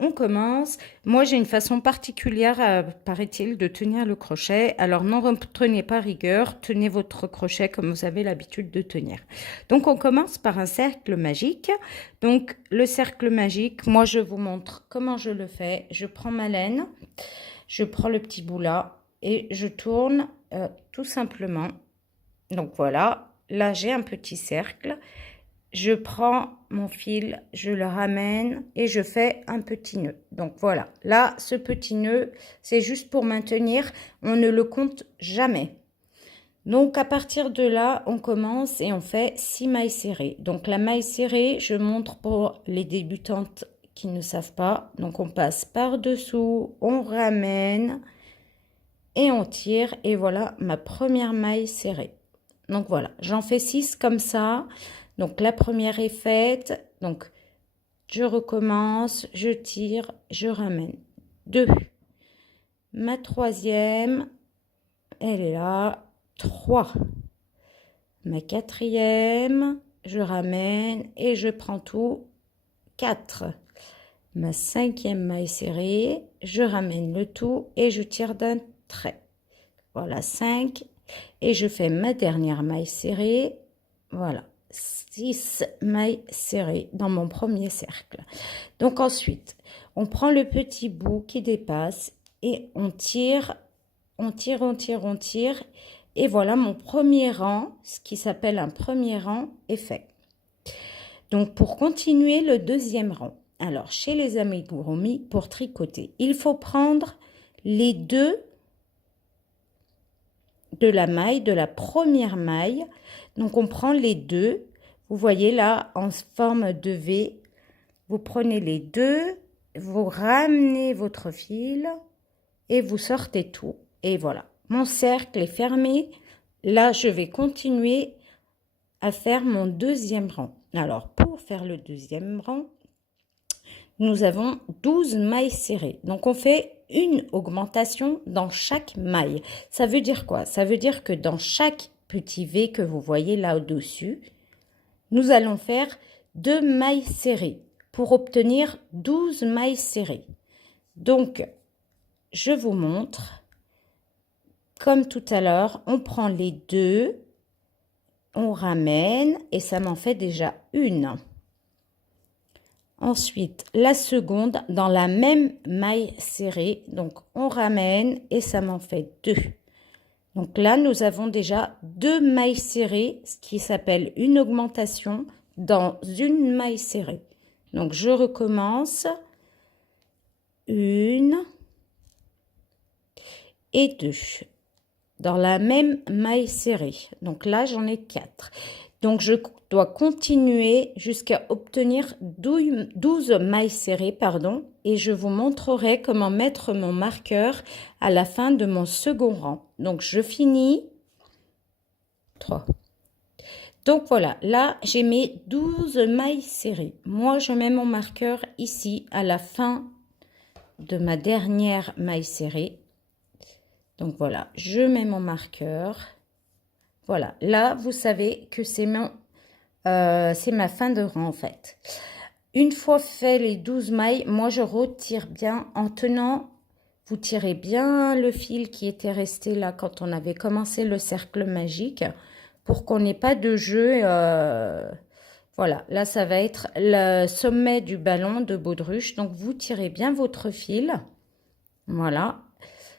on commence. Moi, j'ai une façon particulière, paraît-il, de tenir le crochet. Alors, n'en reprenez pas rigueur, tenez votre crochet comme vous avez l'habitude de tenir. Donc, on commence par un cercle magique. Donc, le cercle magique, moi, je vous montre comment je le fais. Je prends ma laine, je prends le petit bout là et je tourne tout simplement. Donc, voilà, là, j'ai un petit cercle. Je prends mon fil, je le ramène et je fais un petit nœud. Donc voilà, là, ce petit nœud, c'est juste pour maintenir, on ne le compte jamais. Donc à partir de là, on commence et on fait 6 mailles serrées. Donc la maille serrée, je montre pour les débutantes qui ne savent pas. Donc on passe par-dessous, on ramène et on tire et voilà ma première maille serrée. Donc voilà, j'en fais 6 comme ça. Donc la première est faite, donc je recommence, je tire, je ramène. 2. Ma troisième, elle est là. 3. Ma quatrième, je ramène et je prends tout. 4. Ma cinquième maille serrée, je ramène le tout et je tire d'un trait. Voilà, 5. Et je fais ma dernière maille serrée. Voilà. 6 mailles serrées dans mon premier cercle. Donc ensuite, on prend le petit bout qui dépasse et on tire, on tire, on tire, on tire. Et voilà, mon premier rang, ce qui s'appelle un premier rang, est fait. Donc pour continuer le deuxième rang, alors chez les amigurumi, pour tricoter, il faut prendre les deux de la maille, de la première maille. Donc on prend les deux, vous voyez là en forme de V, vous prenez les deux, vous ramenez votre fil et vous sortez tout. Et voilà, mon cercle est fermé. Là, je vais continuer à faire mon deuxième rang. Alors pour faire le deuxième rang, nous avons 12 mailles serrées. Donc on fait une augmentation dans chaque maille. Ça veut dire quoi? Ça veut dire que dans chaque petit V que vous voyez là au-dessus, nous allons faire 2 mailles serrées pour obtenir 12 mailles serrées. Donc, je vous montre. Comme tout à l'heure, on prend les deux, on ramène et ça m'en fait déjà une. Ensuite, la seconde dans la même maille serrée, donc on ramène et ça m'en fait 2. Donc là, nous avons déjà 2 mailles serrées, ce qui s'appelle une augmentation dans une maille serrée. Donc je recommence. 1 et 2 dans la même maille serrée. Donc là, j'en ai 4. Donc je dois continuer jusqu'à obtenir 12 mailles serrées, pardon, et je vous montrerai comment mettre mon marqueur à la fin de mon second rang. Donc je finis. 3. Donc voilà, là j'ai mes 12 mailles serrées. Moi je mets mon marqueur ici à la fin de ma dernière maille serrée. Donc voilà, je mets mon marqueur. Voilà, là vous savez que c'est ma fin de rang en fait. Une fois fait les 12 mailles, moi je retire bien en tenant, vous tirez bien le fil qui était resté là quand on avait commencé le cercle magique pour qu'on n'ait pas de jeu. Voilà, là ça va être le sommet du ballon de baudruche. Donc vous tirez bien votre fil. Voilà,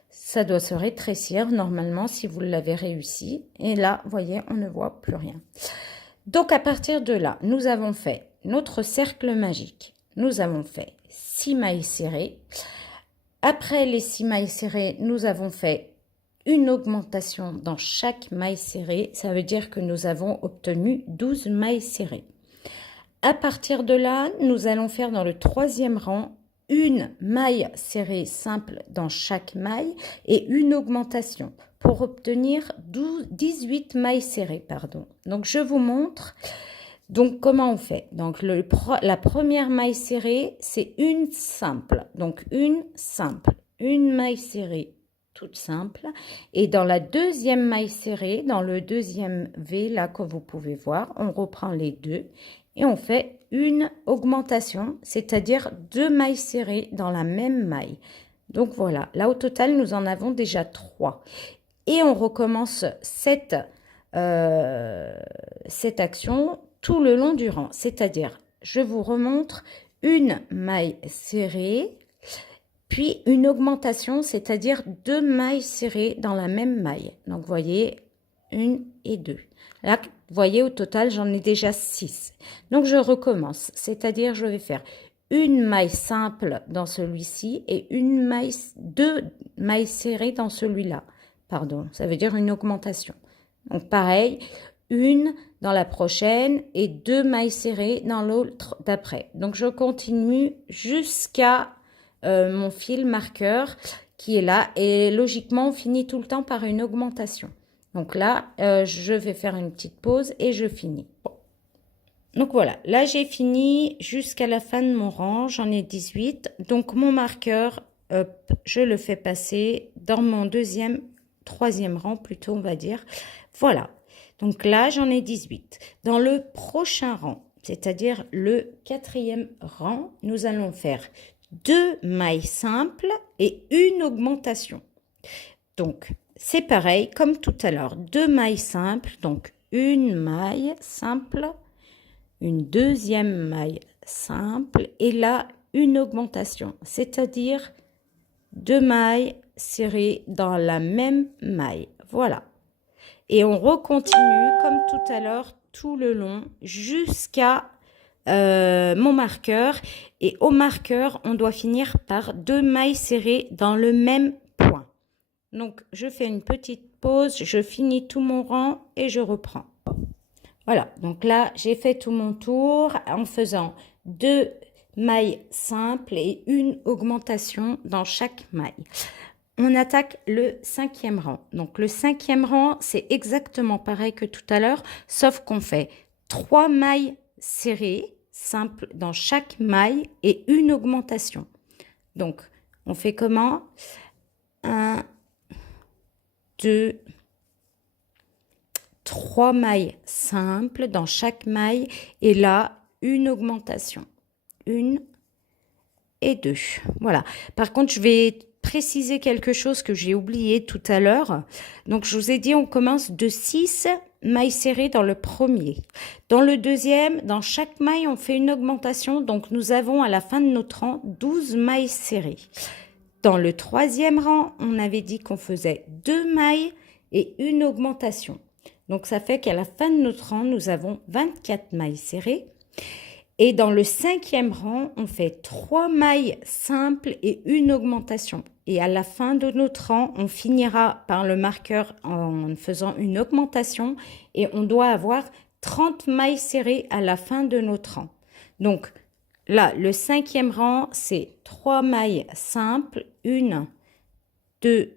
ça doit se rétrécir normalement si vous l'avez réussi. Et là, vous voyez, on ne voit plus rien. Donc à partir de là, nous avons fait notre cercle magique. Nous avons fait 6 mailles serrées. Après les 6 mailles serrées, nous avons fait une augmentation dans chaque maille serrée. Ça veut dire que nous avons obtenu 12 mailles serrées. À partir de là, nous allons faire dans le troisième rang une maille serrée simple dans chaque maille et une augmentation pour obtenir 18 mailles serrées. Pardon. Donc, je vous montre donc comment on fait. Donc, la première maille serrée, c'est une simple. Donc, une simple, une maille serrée toute simple. Et dans la deuxième maille serrée, dans le deuxième V, là que vous pouvez voir, on reprend les deux et on fait une augmentation, c'est-à-dire 2 mailles serrées dans la même maille. Donc voilà, là au total, nous en avons déjà 3. Et on recommence cette action tout le long du rang, c'est-à-dire, je vous remontre une maille serrée, puis une augmentation, c'est-à-dire 2 mailles serrées dans la même maille. Donc, vous voyez, 1 et 2. Là, vous voyez, au total, j'en ai déjà 6. Donc, je recommence, c'est-à-dire, je vais faire une maille simple dans celui-ci et 2 mailles serrées dans celui-là. Pardon, ça veut dire une augmentation. Donc, pareil, une dans la prochaine et 2 mailles serrées dans l'autre d'après. Donc, je continue jusqu'à mon fil marqueur qui est là et logiquement on finit tout le temps par une augmentation. Donc là je vais faire une petite pause et je finis. Bon. Donc voilà, là j'ai fini jusqu'à la fin de mon rang, j'en ai 18. Donc mon marqueur, je le fais passer dans mon troisième rang plutôt on va dire. Voilà, donc là j'en ai 18. Dans le prochain rang, c'est-à-dire le 4e rang, nous allons faire 2 mailles simples et une augmentation. Donc, c'est pareil comme tout à l'heure. 2 mailles simples, donc une maille simple, une deuxième maille simple et là, une augmentation, c'est-à-dire 2 mailles serrées dans la même maille. Voilà. Et on recontinue comme tout à l'heure tout le long jusqu'à mon marqueur et au marqueur on doit finir par 2 mailles serrées dans le même point. Donc je fais une petite pause, je finis tout mon rang et je reprends. Voilà, donc là j'ai fait tout mon tour en faisant 2 mailles simples et une augmentation dans chaque maille. On attaque le 5e rang. Donc le 5e rang c'est exactement pareil que tout à l'heure sauf qu'on fait 3 mailles serrées, simples dans chaque maille et une augmentation. Donc, on fait comment? 1, 2, 3 mailles simples dans chaque maille et là, une augmentation. 1 et 2. Voilà. Par contre, je vais préciser quelque chose que j'ai oublié tout à l'heure. Donc, je vous ai dit, on commence de 6 mailles serrées dans le premier. Dans le deuxième, dans chaque maille, on fait une augmentation. Donc, nous avons à la fin de notre rang 12 mailles serrées. Dans le troisième rang, on avait dit qu'on faisait 2 mailles et une augmentation. Donc, ça fait qu'à la fin de notre rang, nous avons 24 mailles serrées. Et dans le 5e rang, on fait 3 mailles simples et une augmentation. Et à la fin de notre rang, on finira par le marqueur en faisant une augmentation et on doit avoir 30 mailles serrées à la fin de notre rang. Donc là, le 5e rang, c'est 3 mailles simples, 1, 2,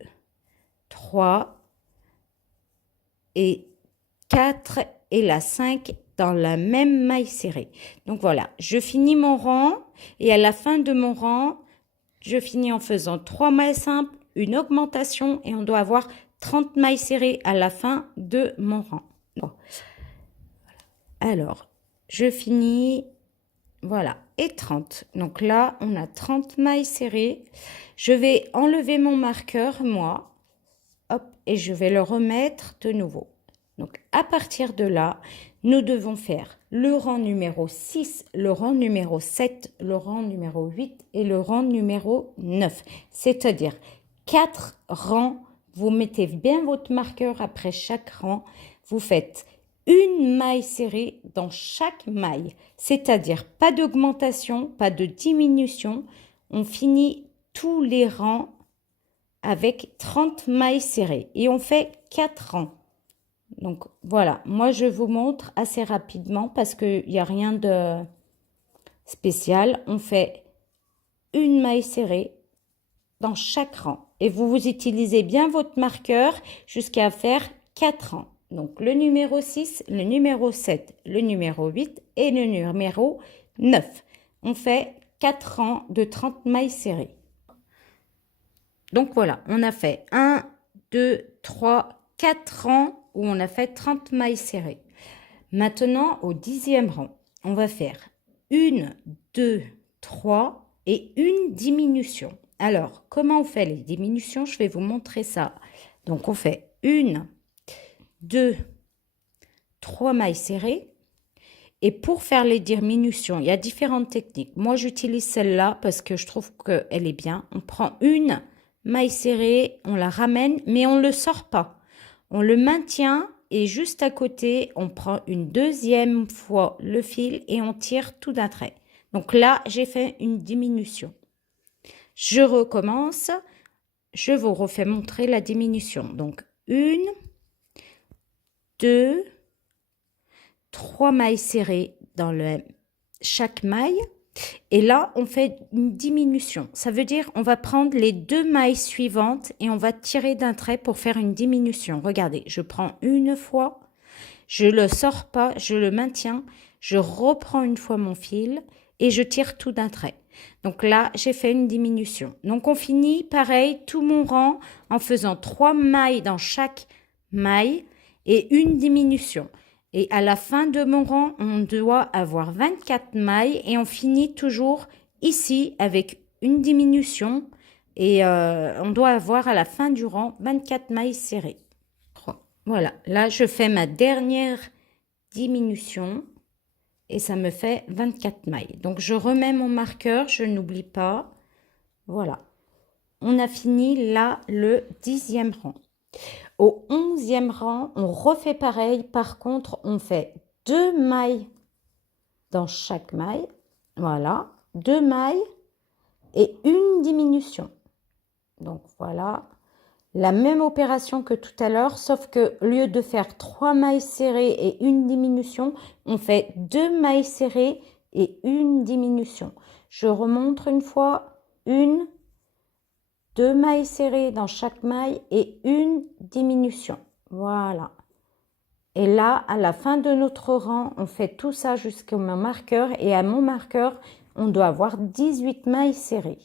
3 et 4 et la 5 dans la même maille serrée. Donc voilà, je finis mon rang et à la fin de mon rang, je finis en faisant 3 mailles simples, une augmentation et on doit avoir 30 mailles serrées à la fin de mon rang. Bon. Alors, je finis, voilà, et 30. Donc là, on a 30 mailles serrées. Je vais enlever mon marqueur, moi, hop, et je vais le remettre de nouveau. Donc, à partir de là, nous devons faire le rang numéro 6, le rang numéro 7, le rang numéro 8 et le rang numéro 9. C'est-à-dire 4 rangs. Vous mettez bien votre marqueur après chaque rang. Vous faites une maille serrée dans chaque maille. C'est-à-dire pas d'augmentation, pas de diminution. On finit tous les rangs avec 30 mailles serrées. Et on fait 4 rangs. Donc voilà, moi je vous montre assez rapidement parce qu'il n'y a rien de spécial. On fait une maille serrée dans chaque rang. Et vous utilisez bien votre marqueur jusqu'à faire 4 rangs. Donc le numéro 6, le numéro 7, le numéro 8 et le numéro 9. On fait 4 rangs de 30 mailles serrées. Donc voilà, on a fait 1, 2, 3, 4 rangs où on a fait 30 mailles serrées. Maintenant, au 10e rang. on va faire une, deux, trois et une diminution. Alors, comment on fait les diminutions? Je vais vous montrer ça. Donc, on fait une, deux, trois mailles serrées. Et pour faire les diminutions, il y a différentes techniques. Moi, j'utilise celle-là parce que je trouve qu'elle est bien. On prend une maille serrée, on la ramène, mais on ne le sort pas. On le maintient et juste à côté, on prend une deuxième fois le fil et on tire tout d'un trait. Donc là, j'ai fait une diminution. Je recommence. Je vous refais montrer la diminution. Donc, une, deux, trois mailles serrées dans chaque maille. Et là, on fait une diminution. Ça veut dire on va prendre les deux mailles suivantes et on va tirer d'un trait pour faire une diminution. Regardez, je prends une fois, je ne le sors pas, je le maintiens, je reprends une fois mon fil et je tire tout d'un trait. Donc là, j'ai fait une diminution. Donc on finit pareil, tout mon rang en faisant 3 mailles dans chaque maille et une diminution. Et à la fin de mon rang, on doit avoir 24 mailles et on finit toujours ici avec une diminution. Et on doit avoir à la fin du rang 24 mailles serrées. Voilà, là je fais ma dernière diminution et ça me fait 24 mailles. Donc je remets mon marqueur, je n'oublie pas. Voilà, on a fini là le 10e rang. Au 11e rang, on refait pareil. Par contre, on fait 2 mailles dans chaque maille. Voilà, 2 mailles et une diminution. Donc voilà, la même opération que tout à l'heure, sauf que au lieu de faire 3 mailles serrées et une diminution, on fait 2 mailles serrées et une diminution. Je remontre une fois, une, 2 mailles serrées dans chaque maille et une diminution. Voilà. Et là, à la fin de notre rang, on fait tout ça jusqu'à mon marqueur. Et à mon marqueur, on doit avoir 18 mailles serrées.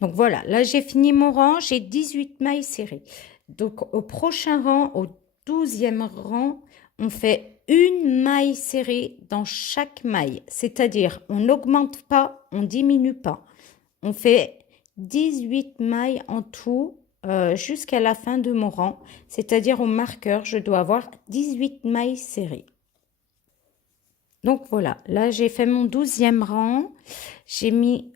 Donc voilà, là j'ai fini mon rang, j'ai 18 mailles serrées. Donc au prochain rang, au 12e rang, on fait une maille serrée dans chaque maille. C'est-à-dire, on n'augmente pas, on diminue pas. On fait 18 mailles en tout jusqu'à la fin de mon rang. C'est-à-dire au marqueur, je dois avoir 18 mailles serrées. Donc voilà, là j'ai fait mon 12e rang. J'ai mis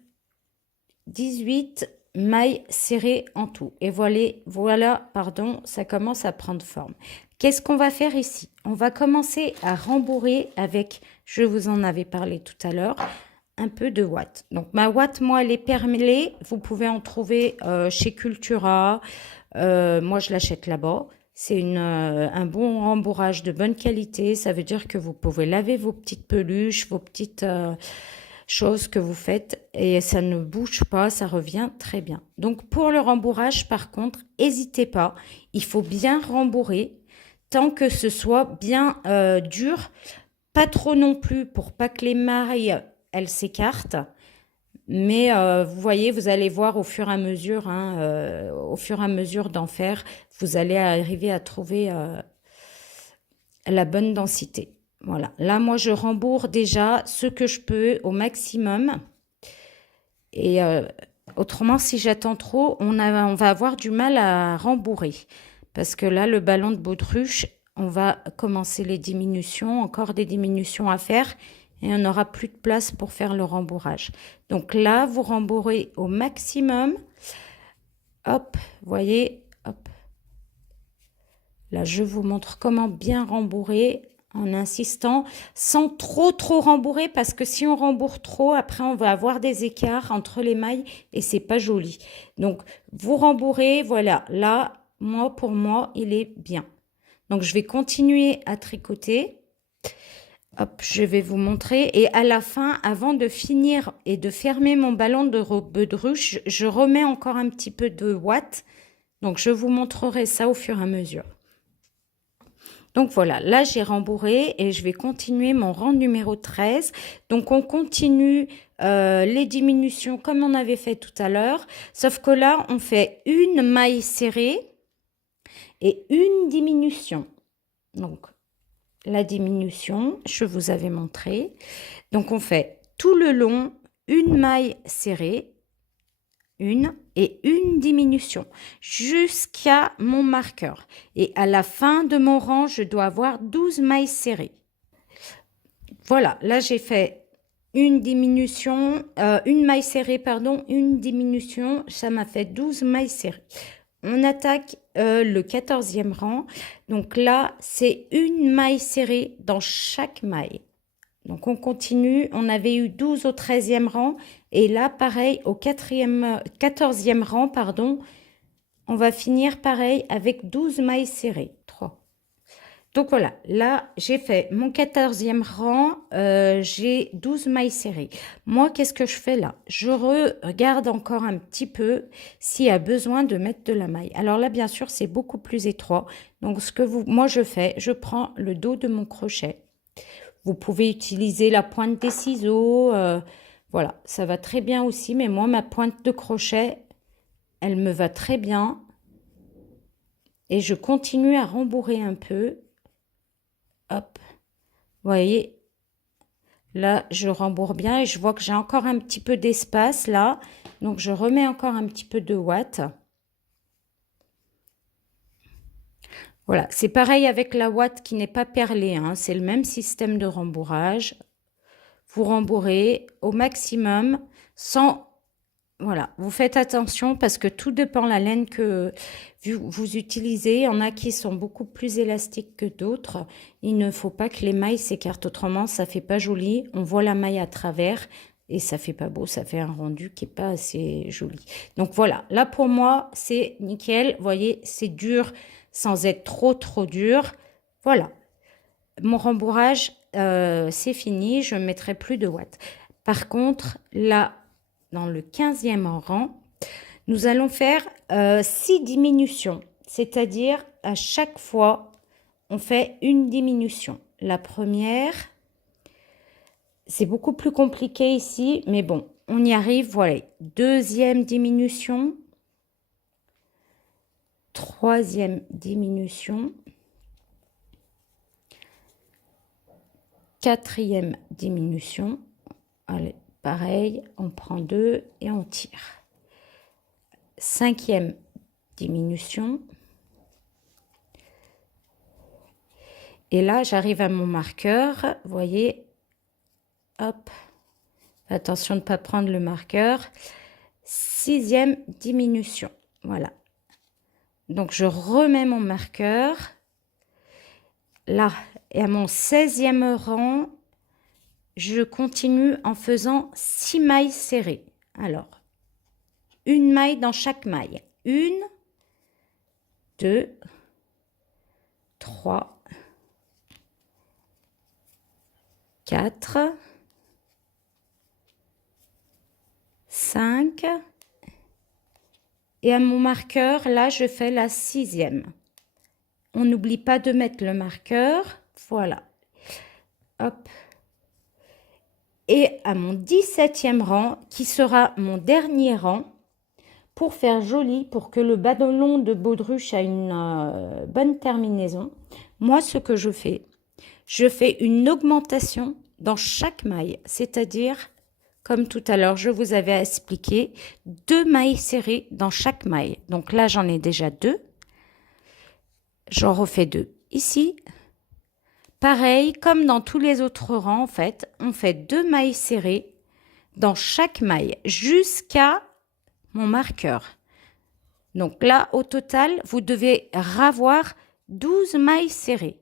18 mailles serrées en tout. Et voilà, pardon, ça commence à prendre forme. Qu'est-ce qu'on va faire ici? On va commencer à rembourrer avec, je vous en avais parlé tout à l'heure, un peu de ouate. Donc ma ouate, moi, elle est perlée. Vous pouvez en trouver chez Cultura. Moi, je l'achète là-bas. C'est un bon rembourrage de bonne qualité. Ça veut dire que vous pouvez laver vos petites peluches, vos petites choses que vous faites et ça ne bouge pas, ça revient très bien. Donc pour le rembourrage, par contre, n'hésitez pas. Il faut bien rembourrer tant que ce soit bien dur. Pas trop non plus pour pas que les mailles elles s'écartent. Mais vous voyez, vous allez voir au fur et à mesure d'en faire, vous allez arriver à trouver la bonne densité. Voilà, là moi je rembourre déjà ce que je peux au maximum. Et autrement, si j'attends trop, on va avoir du mal à rembourrer. Parce que là, le ballon de baudruche, on va commencer les diminutions, encore des diminutions à faire. Et on n'aura plus de place pour faire le rembourrage. Donc là, vous rembourrez au maximum. Hop, vous voyez, hop. Là, je vous montre comment bien rembourrer en insistant, sans trop rembourrer, parce que si on rembourre trop, après on va avoir des écarts entre les mailles et c'est pas joli. Donc, vous rembourrez, voilà, là, pour moi, il est bien. Donc, je vais continuer à tricoter. Hop, je vais vous montrer. Et à la fin, avant de finir et de fermer mon ballon de baudruche, je remets encore un petit peu de ouate. Donc, je vous montrerai ça au fur et à mesure. Donc voilà, là j'ai rembourré et je vais continuer mon rang numéro 13. Donc on continue les diminutions comme on avait fait tout à l'heure. Sauf que là, on fait une maille serrée et une diminution. Donc la diminution, je vous avais montré. Donc, on fait tout le long une maille serrée, une et une diminution jusqu'à mon marqueur. Et à la fin de mon rang, je dois avoir 12 mailles serrées. Voilà, là j'ai fait une diminution, une maille serrée, pardon, une diminution, ça m'a fait 12 mailles serrées. On attaque le 14e rang. Donc là, c'est une maille serrée dans chaque maille. Donc on continue, on avait eu 12 au 13e rang. Et là, pareil, au 14e rang, pardon, on va finir pareil avec 12 mailles serrées. 3. Donc voilà, là, j'ai fait mon 14e rang, j'ai 12 mailles serrées. Moi, qu'est-ce que je fais là? Je regarde encore un petit peu s'il y a besoin de mettre de la maille. Alors là, bien sûr, c'est beaucoup plus étroit. Donc, moi, je fais, je prends le dos de mon crochet. Vous pouvez utiliser la pointe des ciseaux. Voilà, ça va très bien aussi. Mais moi, ma pointe de crochet, elle me va très bien. Et je continue à rembourrer un peu. Hop, vous voyez, là, je rembourre bien et je vois que j'ai encore un petit peu d'espace là. Donc, je remets encore un petit peu de ouate. Voilà, c'est pareil avec la ouate qui n'est pas perlée, hein. C'est le même système de rembourrage. Vous rembourrez au maximum sans... Voilà, vous faites attention parce que tout dépend de la laine que vous utilisez. Il y en a qui sont beaucoup plus élastiques que d'autres. Il ne faut pas que les mailles s'écartent, autrement ça fait pas joli. On voit la maille à travers et ça fait pas beau, ça fait un rendu qui est pas assez joli. Donc voilà, là pour moi c'est nickel. Vous voyez, c'est dur sans être trop dur. Voilà, mon rembourrage c'est fini, je ne mettrai plus de ouate. Par contre, là, dans le 15e rang, nous allons faire 6 diminutions. C'est-à-dire, à chaque fois, on fait une diminution. La première, c'est beaucoup plus compliqué ici, mais bon, on y arrive. Voilà, deuxième diminution, troisième diminution, quatrième diminution. Allez, pareil, on prend 2 et on tire. Cinquième diminution. Et là, j'arrive à mon marqueur. Vous voyez, hop, attention de ne pas prendre le marqueur. Sixième diminution. Voilà. Donc, je remets mon marqueur. Là, et à mon 16e rang, je continue en faisant 6 mailles serrées. Alors, une maille dans chaque maille. 1, 2, 3, 4, 5. Et à mon marqueur, là, je fais la 6e. On n'oublie pas de mettre le marqueur. Voilà. Hop. Et à mon 17e rang, qui sera mon dernier rang, pour faire joli, pour que le ballon de baudruche ait une bonne terminaison, moi, ce que je fais une augmentation dans chaque maille, c'est-à-dire, comme tout à l'heure, je vous avais expliqué, 2 mailles serrées dans chaque maille. Donc là, j'en ai déjà 2. J'en refais 2 ici. Pareil, comme dans tous les autres rangs, en fait, on fait 2 mailles serrées dans chaque maille jusqu'à mon marqueur. Donc là, au total, vous devez ravoir 12 mailles serrées.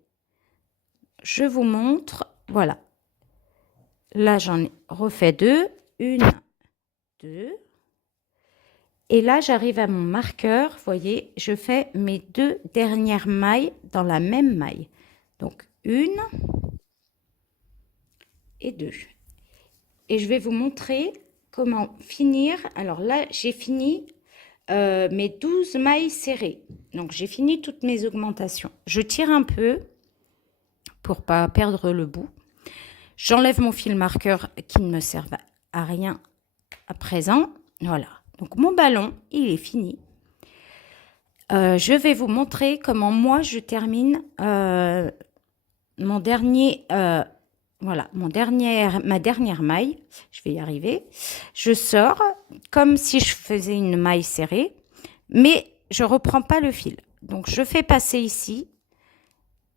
Je vous montre, voilà. Là, j'en ai refait 2, 1, 2. Et là, j'arrive à mon marqueur, vous voyez, je fais mes 2 dernières mailles dans la même maille. Donc, 1 et 2. Et je vais vous montrer comment finir. Alors là, j'ai fini mes 12 mailles serrées. Donc, j'ai fini toutes mes augmentations. Je tire un peu pour pas perdre le bout. J'enlève mon fil marqueur qui ne me sert à rien à présent. Voilà. Donc, mon ballon, il est fini. Je vais vous montrer comment moi, je termine mon dernier, voilà, ma dernière maille. Je vais y arriver. Je sors comme si je faisais une maille serrée, mais je reprends pas le fil. Donc, je fais passer ici,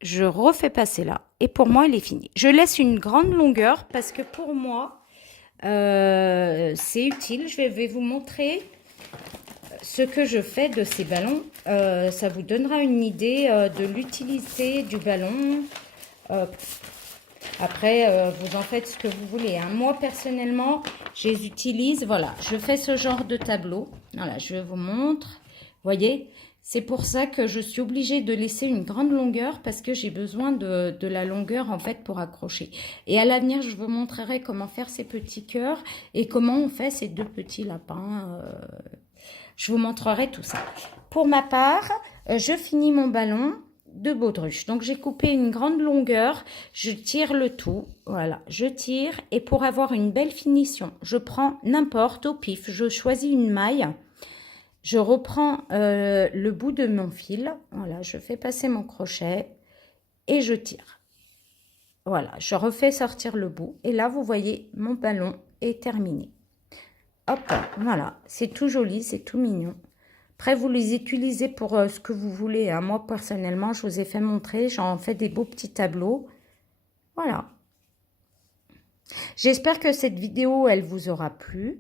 je refais passer là, et pour moi, il est fini. Je laisse une grande longueur parce que pour moi, c'est utile. Je vais vous montrer ce que je fais de ces ballons. Ça vous donnera une idée de l'utilité du ballon. Après, vous en faites ce que vous voulez, hein. Moi, personnellement, je les utilise. Voilà, je fais ce genre de tableau. Voilà, je vous montre. Voyez, c'est pour ça que je suis obligée de laisser une grande longueur parce que j'ai besoin de la longueur, en fait, pour accrocher. Et à l'avenir, je vous montrerai comment faire ces petits cœurs et comment on fait ces deux petits lapins. Je vous montrerai tout ça. Pour ma part, je finis mon ballon de baudruche. Donc, j'ai coupé une grande longueur. Je tire le tout. Voilà, je tire. Et pour avoir une belle finition, je prends n'importe au pif. Je choisis une maille. Je reprends le bout de mon fil. Voilà, je fais passer mon crochet et je tire. Voilà, je refais sortir le bout. Et là, vous voyez, mon ballon est terminé. Hop, voilà, c'est tout joli, c'est tout mignon. Après, vous les utilisez pour ce que vous voulez, hein. Moi, personnellement, je vous ai fait montrer, j'en fais des beaux petits tableaux. Voilà. J'espère que cette vidéo, elle vous aura plu.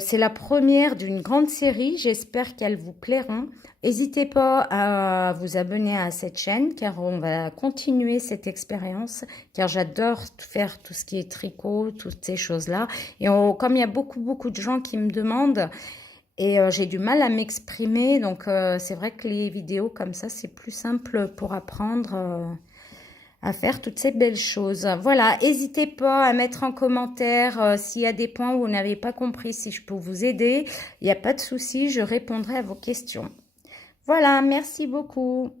C'est la première d'une grande série. J'espère qu'elles vous plairont. N'hésitez pas à vous abonner à cette chaîne car on va continuer cette expérience. Car j'adore faire tout ce qui est tricot, toutes ces choses-là. Et comme il y a beaucoup de gens qui me demandent et j'ai du mal à m'exprimer. Donc c'est vrai que les vidéos comme ça, c'est plus simple pour apprendre à faire toutes ces belles choses. Voilà, n'hésitez pas à mettre en commentaire s'il y a des points où vous n'avez pas compris, si je peux vous aider. Il n'y a pas de souci, je répondrai à vos questions. Voilà, merci beaucoup.